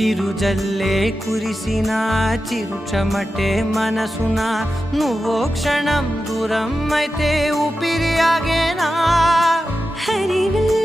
చిరుజల్లే కురిసిన చిరుచమటే మనసున నువ్వో క్షణం దూరం అయితే ఊపిరి ఆగేనా. హరివిల్